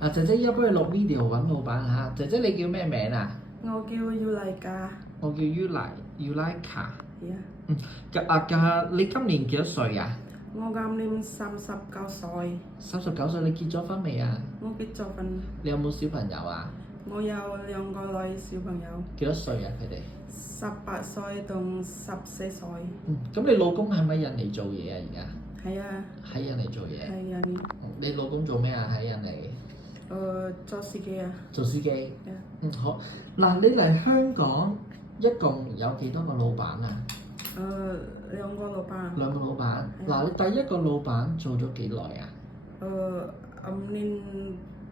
啊，姐姐依家幫你錄 video 揾老闆嚇。姐姐你叫咩名啊？我叫要麗家。我叫 Yulaika。Yeah. 你今年幾多歲啊？我今年39歲。39歲，你結咗婚未啊？我結咗婚。你有冇小朋友啊？我有2個女小朋友。幾多歲啊？佢哋18歲同14歲。咁你老公喺咪印尼做嘢啊？而家係啊。喺印尼做嘢。係印尼。你老公做咩啊？喺印尼？做司機啊。做司機。Yeah. 好。嗱，你嚟香港一共有幾多個老闆啊？2個老闆。2個老闆。嗱，你第一個老闆做咗幾耐啊5年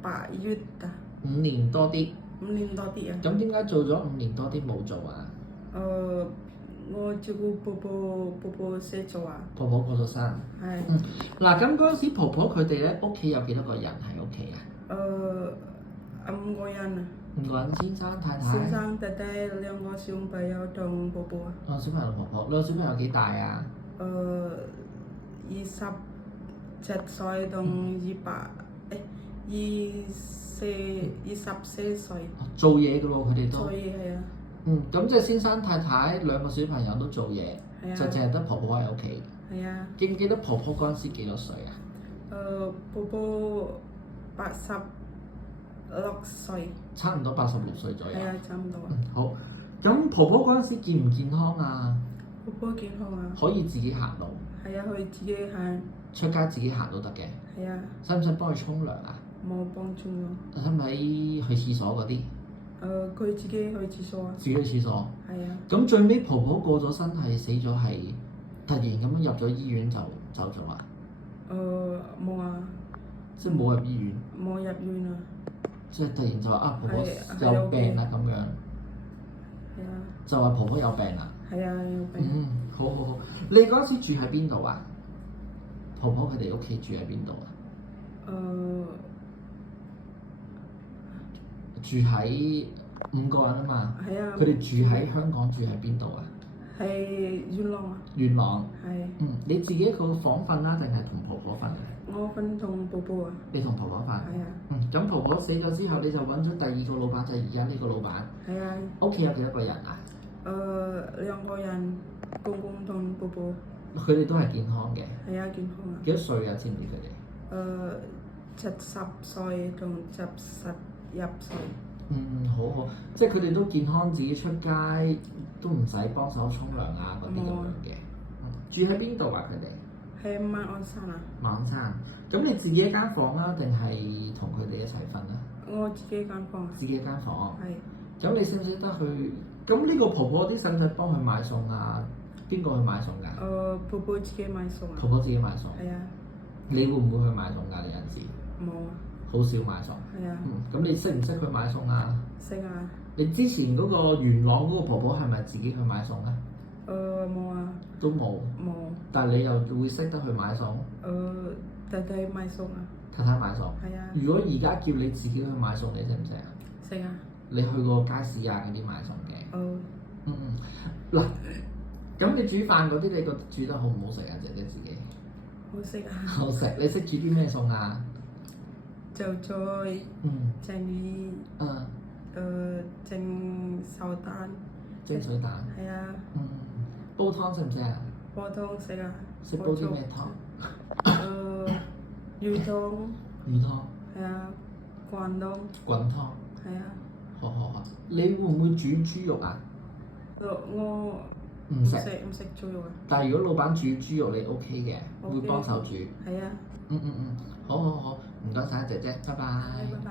8月啊。5年多啲。5年多啲啊。咁點解做咗5年多啲冇做啊？我照顧婆婆先做啊。婆婆過咗身。係。嗱，咁嗰陣時婆婆佢哋咧屋企有幾多個人喺屋企啊？5個人啊。5個人，先生太太。先生太太2個小朋友同婆婆。小朋友同婆婆，2個小朋友幾大啊？27歲同24歲。做嘢㗎咯，佢哋都。做嘢係啊。咁即係先生太太2個小朋友都做嘢，就淨係得婆婆喺屋企。係啊。記唔記得婆婆嗰陣時幾多歲啊？婆婆86歲。差唔多86歲左右。係啊，差唔多。好。咁婆婆嗰陣時健唔健康啊？婆婆健康啊。可以自己行路。係啊，可以自己行。出街自己行都得嘅。係啊。使唔使幫佢沖涼啊？冇幫沖咯。使唔使去廁所嗰啲？佢自己去廁所啊。自己去廁所。係啊。咁最尾婆婆過咗身係死咗，係突然咁樣入咗醫院就走咗啊？冇啊。即係冇入醫院。冇入院啊。即係突然就話婆婆有病啦咁樣。係啊。就話婆婆有病啦。係啊，有病。好。你嗰陣時住喺邊度啊？婆婆佢哋屋企住喺邊度啊？住喺5個人啊嘛。係啊。佢哋住喺香港，住喺邊度啊？喺元朗啊。元朗。係。你自己一個房瞓啦，定係同婆婆瞓？我瞓同婆婆啊。你同婆婆瞓？係啊。咁婆婆死咗之後，你就揾咗第2個老闆，就係而家呢個老闆。係啊。屋企有幾多個人啊？2個人，公公同婆婆。佢哋都係健康嘅。係啊，健康啊。幾多歲啊？知唔知佢哋？70歲同71歲。好，即係佢哋都健康，自己出街都唔使幫手沖涼啊嗰啲咁樣嘅。住喺邊度啊？佢哋喺馬鞍山啊。馬鞍山。咁你自己一間房啊，定係同佢哋一齊瞓啊？我自己間房。自己一間房。係。咁你識唔識得去？咁呢個婆婆啲使唔使幫佢買餸啊？邊個去買餸㗎？婆婆自己買餸啊。婆婆自己買餸。係啊。你會唔會去買餸㗎？你有陣時？冇啊。好少買餸。係啊。咁你識唔識去買餸啊？識啊。你之前嗰個元朗嗰個婆婆係咪自己去買餸啊？冇啊。都冇。冇。但係你又會識得去買餸？太太買餸啊。太太買餸。係啊。如果而家叫你自己去買餸，你識唔識啊？識啊。你去過街市啊嗰啲買餸嘅？嗱，咁你煮飯嗰啲，你覺得煮得好唔好食啊？姐姐自己。好食啊。好食。你識煮啲咩餸啊？就菜。蒸魚。蒸手蛋。蒸水蛋。係啊。煲湯識唔識啊？煲湯識啊。識煲啲咩湯？魚湯。魚湯。係啊。滾湯。滾湯。係啊。好。你會唔會煮豬肉啊？我唔識豬肉啊。但係如果老闆煮豬肉，你 OK 嘅，會幫手煮。係啊。好，唔該晒姐姐，拜拜。拜拜。